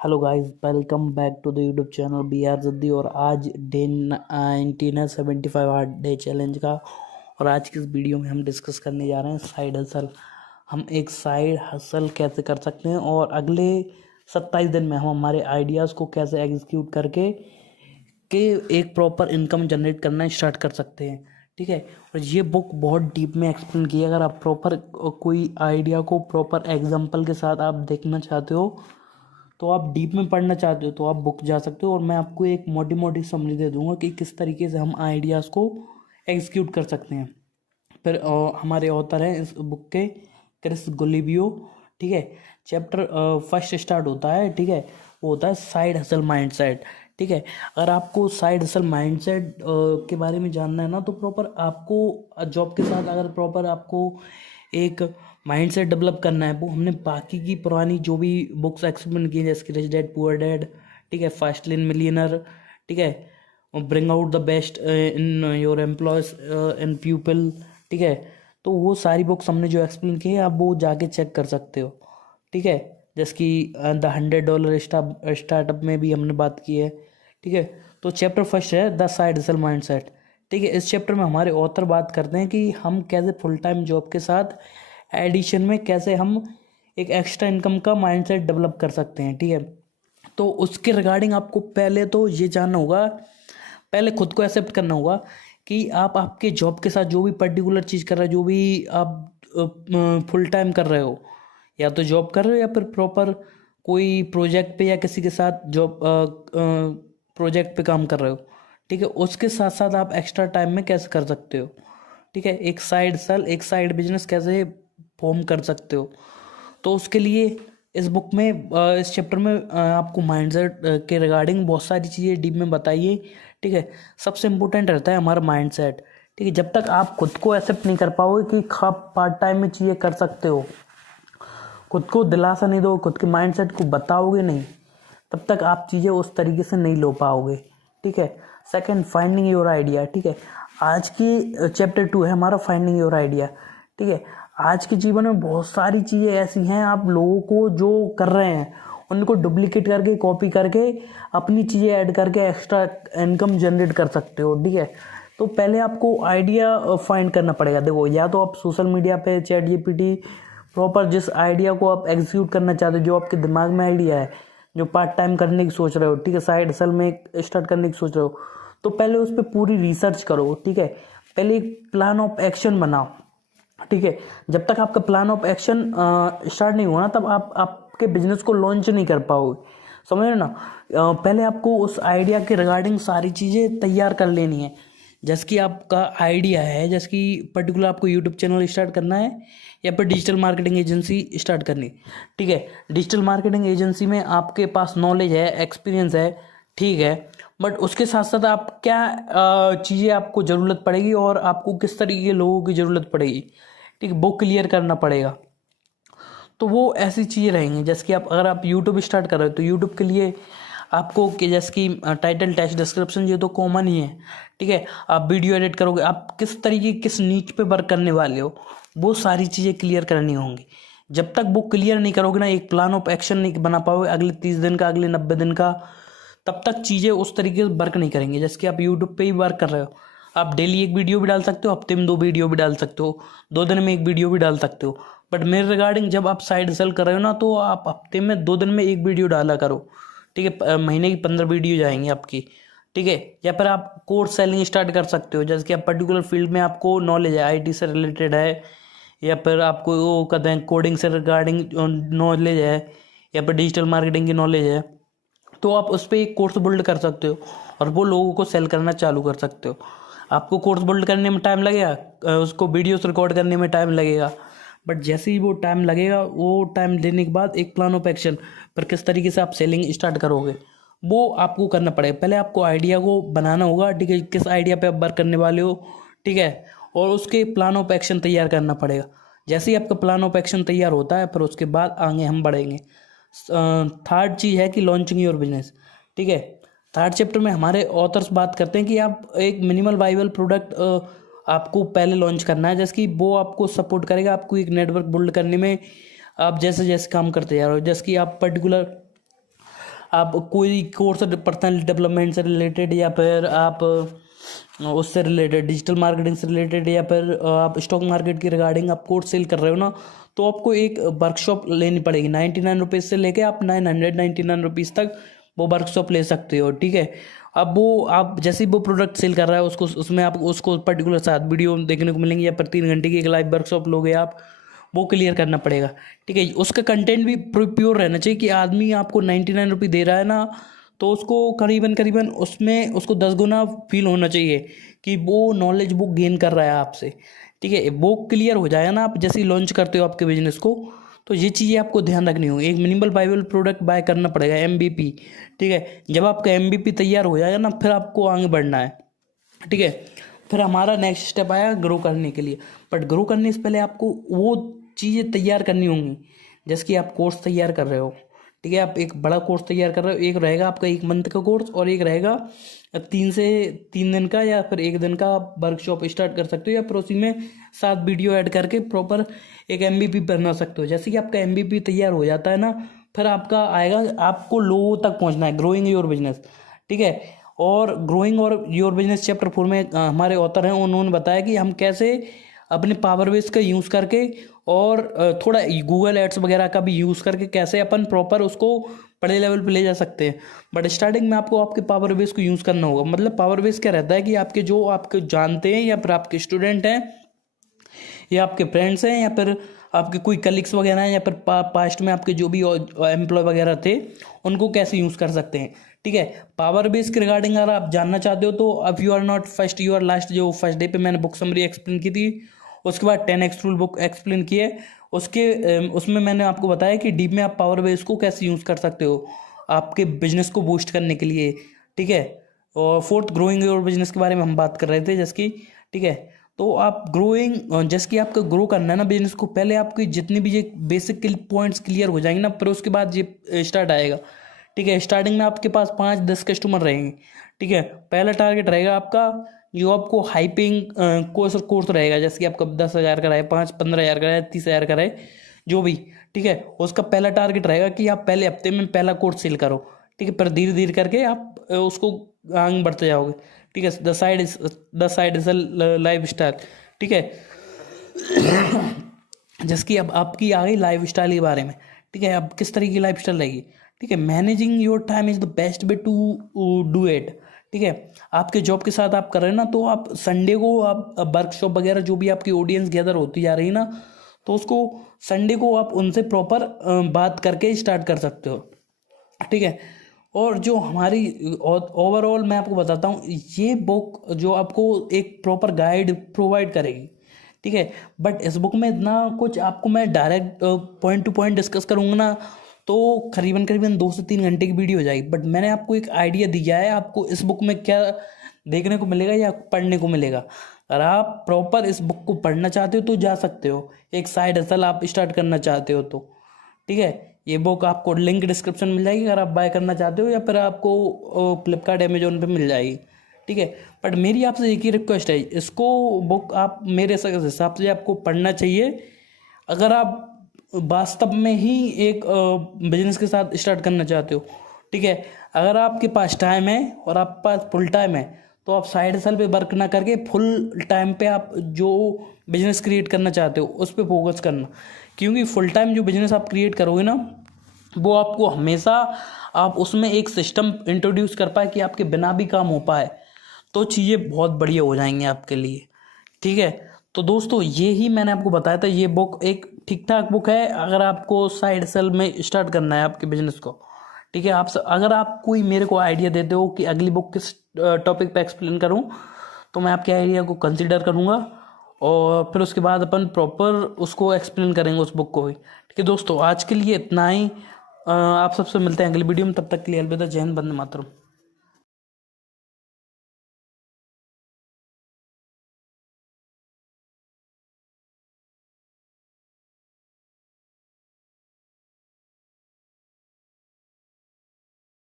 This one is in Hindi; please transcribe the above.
Hello guys, welcome back to the YouTube channel B R Jaddi. और आज डे 19 है 75 हार्ड डे चैलेंज का। और आज की इस वीडियो में हम डिस्कस करने जा रहे हैं साइड हसल। हम एक साइड हसल कैसे कर सकते हैं और अगले 27 दिन में हम हमारे आइडियाज़ को कैसे एग्जीक्यूट करके एक प्रॉपर इनकम जनरेट करना स्टार्ट कर सकते हैं। ठीक है। और ये बुक बहुत डीप में एक्सप्लेन की है। अगर आप प्रॉपर कोई आइडिया को प्रॉपर एग्जाम्पल के साथ आप देखना चाहते हो, तो आप डीप में पढ़ना चाहते हो, तो आप बुक जा सकते हो। और मैं आपको एक मोटी मोटी समरी दे दूंगा कि किस तरीके से हम आइडियाज़ को एग्जीक्यूट कर सकते हैं। फिर हमारे ऑथर हैं इस बुक के, क्रिस गुलिबियो। ठीक है। चैप्टर फर्स्ट स्टार्ट होता है। ठीक है। वो होता है साइड हसल माइंडसेट। ठीक है। अगर आपको साइड हसल माइंडसेट के बारे में जानना है ना, तो प्रॉपर आपको जॉब के साथ अगर प्रॉपर आपको एक माइंडसेट डेवलप करना है, वो हमने बाकी की पुरानी जो भी बुक्स एक्सप्लेन की, जैसे रिच डैड पुअर डैड, ठीक है, फास्ट लेन मिलियनर, ठीक है, bring out the best in your employees and people, ठीक है, तो वो सारी बुक्स हमने जो एक्सप्लेन की है, आप वो जाके चेक कर सकते हो। ठीक है। जैसे कि द $100 स्टार्टअप में भी हमने बात की है। ठीक है। तो चैप्टर फर्स्ट है द साइड हसल माइंडसेट। ठीक है। इस चैप्टर में हमारे ऑथर बात करते हैं कि हम कैसे फुल टाइम जॉब के साथ एडिशन में कैसे हम एक एक्स्ट्रा इनकम का माइंडसेट डेवलप कर सकते हैं। ठीक है। तो उसके रिगार्डिंग आपको पहले तो ये जानना होगा, पहले खुद को एक्सेप्ट करना होगा कि आप आपके जॉब के साथ जो भी पर्टिकुलर चीज़ कर रहे हो, जो भी आप फुल टाइम कर रहे हो, या तो जॉब कर रहे हो या फिर प्रॉपर कोई प्रोजेक्ट पे या किसी के साथ जॉब प्रोजेक्ट पे काम कर रहे हो। ठीक है। उसके साथ साथ आप एक्स्ट्रा टाइम में कैसे कर सकते हो। ठीक है। एक साइड सल एक साइड बिजनेस कैसे फॉर्म कर सकते हो। तो उसके लिए इस बुक में इस चैप्टर में आपको माइंडसेट के रिगार्डिंग बहुत सारी चीज़ें डीप में बताइए। ठीक है। सबसे इम्पोर्टेंट रहता है हमारा माइंडसेट। ठीक है। जब तक आप खुद को एक्सेप्ट नहीं कर पाओगे कि आप पार्ट टाइम में चीज़ें कर सकते हो, खुद को दिलासा नहीं दो, खुद के माइंडसेट को बताओगे नहीं, तब तक आप चीज़ें उस तरीके से नहीं लो पाओगे। ठीक है। Second, finding your idea. ठीक है। आज की चैप्टर 2 है हमारा फाइंडिंग योर आइडिया। ठीक है। आज के जीवन में बहुत सारी चीज़ें ऐसी हैं, आप लोगों को जो कर रहे हैं उनको डुप्लीकेट करके कॉपी करके अपनी चीज़ें ऐड करके एक्स्ट्रा इनकम जनरेट कर सकते हो। ठीक है। तो पहले आपको आइडिया फाइंड करना पड़ेगा। देखो, या तो आप सोशल मीडिया पे चैट जीपीटी प्रॉपर जिस आइडिया को आप एग्जीक्यूट करना चाहते हो, जो आपके दिमाग में आइडिया है, जो पार्ट टाइम करने की सोच रहे हो, ठीक है, साइड हसल में स्टार्ट करने की सोच रहे हो, तो पहले उस पर पूरी रिसर्च करो। ठीक है। पहले एक प्लान ऑफ एक्शन बनाओ। ठीक है। जब तक आपका प्लान ऑफ एक्शन स्टार्ट नहीं हुआ ना, तब आप आपके बिजनेस को लॉन्च नहीं कर पाओगे। समझ रहे हो ना। पहले आपको उस आइडिया के रिगार्डिंग सारी चीज़ें तैयार कर लेनी है। जैसे कि आपका आइडिया है, जैसे कि पर्टिकुलर आपको यूट्यूब चैनल स्टार्ट करना है या फिर डिजिटल मार्केटिंग एजेंसी स्टार्ट करनी। ठीक है। डिजिटल मार्केटिंग एजेंसी में आपके पास नॉलेज है, एक्सपीरियंस है, ठीक है, बट उसके साथ साथ आप क्या चीज़ें आपको ज़रूरत पड़ेगी और आपको किस तरीके के लोगों की ज़रूरत पड़ेगी, ठीक है, वो क्लियर करना पड़ेगा। तो वो ऐसी चीज़ें रहेंगी। जैसे कि आप अगर आप यूट्यूब स्टार्ट कर रहे हो, तो यूट्यूब के लिए आपको कि जैसे कि टाइटल, टेक्स्ट, डिस्क्रिप्शन, ये तो कॉमन ही है। ठीक है। आप वीडियो एडिट करोगे, आप किस तरीके किस नीच पे वर्क करने वाले हो, वो सारी चीज़ें क्लियर करनी होंगी। जब तक वो क्लियर नहीं करोगे ना, एक प्लान ऑफ एक्शन नहीं बना पाओगे अगले 30 दिन का, अगले 90 दिन का, तब तक चीज़ें उस तरीके से वर्क नहीं करेंगे। जैसे कि आप यूट्यूब पे ही वर्क कर रहे हो, आप डेली एक वीडियो भी डाल सकते हो, हफ्ते में 2 वीडियो भी डाल सकते हो, 2 दिन में 1 वीडियो भी डाल सकते हो। बट मेरे रिगार्डिंग जब आप साइड हसल कर रहे हो ना, तो आप हफ्ते में 2 दिन में 1 वीडियो डाला करो। ठीक है। महीने की 15 वीडियो जाएंगी आपकी। ठीक है। या फिर आप कोर्स सेलिंग स्टार्ट कर सकते हो। जैसे कि आप पर्टिकुलर फील्ड में आपको नॉलेज है, आईटी से रिलेटेड है, या फिर आपको वो कहते हैं कोडिंग से रिगार्डिंग नॉलेज है, या फिर डिजिटल मार्केटिंग की नॉलेज है, तो आप उस पर एक कोर्स बिल्ड कर सकते हो और वो लोगों को सेल करना चालू कर सकते हो। आपको कोर्स बिल्ड करने में टाइम लगेगा, उसको वीडियोस रिकॉर्ड करने में टाइम लगेगा, बट जैसे ही वो टाइम लगेगा, वो टाइम देने के बाद एक प्लान ऑफ एक्शन पर किस तरीके से आप सेलिंग स्टार्ट करोगे, वो आपको करना पड़ेगा। पहले आपको आइडिया को बनाना होगा। ठीक है। किस आइडिया पे आप वर्क करने वाले हो, ठीक है, और उसके प्लान ऑफ एक्शन तैयार करना पड़ेगा। जैसे ही आपका प्लान ऑफ एक्शन तैयार होता है, फिर उसके बाद आगे हम बढ़ेंगे। थर्ड चीज़ है कि लॉन्चिंग योर बिजनेस। ठीक है। थर्ड चैप्टर में हमारे ऑथर्स बात करते हैं कि आप एक मिनिमल वाइबल प्रोडक्ट आपको पहले लॉन्च करना है, जैसे कि वो आपको सपोर्ट करेगा आपको एक नेटवर्क बिल्ड करने में। आप जैसे जैसे काम करते जा रहे हो, जैसे कि आप पर्टिकुलर आप कोई कोर्स पर्सनल डेवलपमेंट से रिलेटेड, या फिर आप उससे रिलेटेड डिजिटल मार्केटिंग से रिलेटेड, या फिर आप स्टॉक मार्केट की रिगार्डिंग आप कोर्स सेल कर रहे हो ना, तो आपको एक वर्कशॉप लेनी पड़ेगी। 99 रुपीज़ से लेके आप 999 रुपीज़ तक वो वर्कशॉप ले सकते हो, ठीक है। अब वो आप जैसे ही वो प्रोडक्ट सेल कर रहा है उसको, उसमें आप उसको पर्टिकुलर 7 वीडियो देखने को मिलेंगे, या फिर 3 घंटे की एक लाइव वर्कशॉप लोगे आप, वो क्लियर करना पड़ेगा, ठीक है। उसका कंटेंट भी प्योर रहना चाहिए कि आदमी आपको 99 रुपये दे रहा है ना, तो उसको करीबन करीबन उसमें उसको 10 गुना फील होना चाहिए कि वो नॉलेज वो गेन कर रहा है आपसे, ठीक है। वो क्लियर हो जाएगा ना आप जैसे ही लॉन्च करते हो आपके बिजनेस को। तो ये चीज़ें आपको ध्यान रखनी होगी। एक मिनिमल वाइबल प्रोडक्ट बाय करना पड़ेगा, MVP, ठीक है। जब आपका MVP तैयार हो जाएगा ना, फिर आपको आगे बढ़ना है, ठीक है। फिर हमारा नेक्स्ट स्टेप आया ग्रो करने के लिए। बट ग्रो करने से पहले आपको वो चीज़ें तैयार करनी होंगी, जैसे कि आप कोर्स तैयार कर रहे हो, ठीक है। आप एक बड़ा कोर्स तैयार कर रहे हो, एक रहेगा आपका 1 मंथ का कोर्स, और एक रहेगा 3 दिन का, या फिर 1 दिन का आप वर्कशॉप स्टार्ट कर सकते हो, या फिर उसी में 7 वीडियो ऐड करके प्रॉपर एक MVP बना सकते हो। जैसे कि आपका MVP तैयार हो जाता है ना, फिर आपका आएगा, आपको लोगों तक पहुंचना है, ग्रोइंग योर बिजनेस, ठीक है। और ग्रोइंग और योर बिजनेस चैप्टर 4 में हमारे ऑथर हैं, उन्होंने बताया कि हम कैसे अपने पावर बेस का यूज़ करके, और थोड़ा गूगल एड्स वगैरह का भी यूज़ करके कैसे अपन प्रॉपर उसको बड़े लेवल पे ले जा सकते हैं। बट स्टार्टिंग में आपको आपके पावर बेस को यूज़ करना होगा। मतलब पावर बेस क्या रहता है कि आपके जो आपके जानते हैं, या फिर आपके स्टूडेंट हैं, या आपके फ्रेंड्स हैं, या फिर आपके कोई कलीग्स वगैरह हैं, या फिर पास्ट में आपके जो भी एम्प्लॉय वगैरह थे, उनको कैसे यूज़ कर सकते हैं, ठीक है। पावर बेस के रिगार्डिंग अगर आप जानना चाहते हो, तो अब you are not first you are last, जो फर्स्ट डे पे मैंने बुक समरी एक्सप्लेन की थी, उसके बाद 10x रूल बुक एक्सप्लेन की है, उसमें मैंने आपको बताया कि डीप में आप पावर बेस को कैसे यूज़ कर सकते हो आपके बिजनेस को बूस्ट करने के लिए, ठीक है। और फोर्थ ग्रोइंग योर बिजनेस के बारे में हम बात कर रहे थे, जैसे कि, ठीक है। तो आप ग्रोइंग, जैसे कि आपको ग्रो करना है ना बिजनेस को, पहले आपकी जितनी भी ये बेसिक पॉइंट्स क्लियर हो जाएंगे ना, फिर उसके बाद ये स्टार्ट आएगा, ठीक है। स्टार्टिंग में आपके पास 5-10 कस्टमर रहेंगे, ठीक है। पहला टारगेट रहेगा आपका, जो आपको हाइपिंग कोर्स रहेगा, जैसे कि आपका 10,000 का रहे, 5-15,000 का रहे, 30,000 का रहे, जो भी, ठीक है। उसका पहला टारगेट रहेगा कि आप पहले हफ्ते में पहला कोर्स सेल करो, ठीक है। पर धीरे धीरे करके आप उसको आगे बढ़ते जाओगे, ठीक है। The side is life style, ठीक है। जैसे कि अब आपकी आ गई लाइफ स्टाइल के बारे में, ठीक है। अब किस तरीके की लाइफ स्टाइल रहेगी, ठीक है। Managing your time is the best way to do it, ठीक है। आपके जॉब के साथ आप कर रहे हैं ना, तो आप संडे को आप वर्कशॉप वगैरह जो भी आपकी ऑडियंस गैदर होती जा रही है ना, तो उसको संडे को आप उनसे प्रॉपर बात करके स्टार्ट कर सकते हो, ठीक है। और जो हमारी ओवरऑल मैं आपको बताता हूँ, ये बुक जो आपको एक प्रॉपर गाइड प्रोवाइड करेगी, ठीक है। बट इस बुक में इतना कुछ आपको मैं direct point two point discuss करूँगा ना, तो करीबन करीबन 2 से 3 घंटे की वीडियो हो जाएगी। बट मैंने आपको एक आइडिया दिया है, आपको इस बुक में क्या देखने को मिलेगा या पढ़ने को मिलेगा। अगर आप प्रॉपर इस बुक को पढ़ना चाहते हो तो जा सकते हो, एक साइड हसल आप स्टार्ट करना चाहते हो तो, ठीक है। ये बुक आपको लिंक डिस्क्रिप्शन मिल जाएगी अगर आप बाय करना चाहते हो, या फिर आपको फ्लिपकार्ट अमेजोन पे मिल जाएगी, ठीक है। बट मेरी आपसे एक ही रिक्वेस्ट है, इसको बुक आप मेरे हिसाब से आपको पढ़ना चाहिए अगर आप वास्तव में ही एक बिजनेस के साथ स्टार्ट करना चाहते हो, ठीक है। अगर आपके पास टाइम है और आपके पास फुल टाइम है, तो आप साइड हसल पे वर्क ना करके फुल टाइम पे आप जो बिजनेस क्रिएट करना चाहते हो उस पर फोकस करना। क्योंकि फुल टाइम जो बिजनेस आप क्रिएट करोगे ना, वो आपको हमेशा आप उसमें एक सिस्टम इंट्रोड्यूस कर पाए कि आपके बिना भी काम हो पाए, तो चीज़ें बहुत बढ़िया हो जाएंगी आपके लिए, ठीक है। तो दोस्तों यही मैंने आपको बताया था, ये बुक एक ठीक ठाक बुक है अगर आपको साइड हसल में स्टार्ट करना है आपके बिजनेस को, ठीक है। अगर आप कोई मेरे को आइडिया देते हो कि अगली बुक किस टॉपिक पे एक्सप्लेन करूं, तो मैं आपके आइडिया को कंसिडर करूंगा, और फिर उसके बाद अपन प्रॉपर उसको एक्सप्लेन करेंगे उस बुक को भी, ठीक है। दोस्तों आज के लिए इतना ही, आप सबसे मिलते हैं अगली वीडियो में, तब तक के लिए अलविदा, जय हिंद, वंदे मातरम।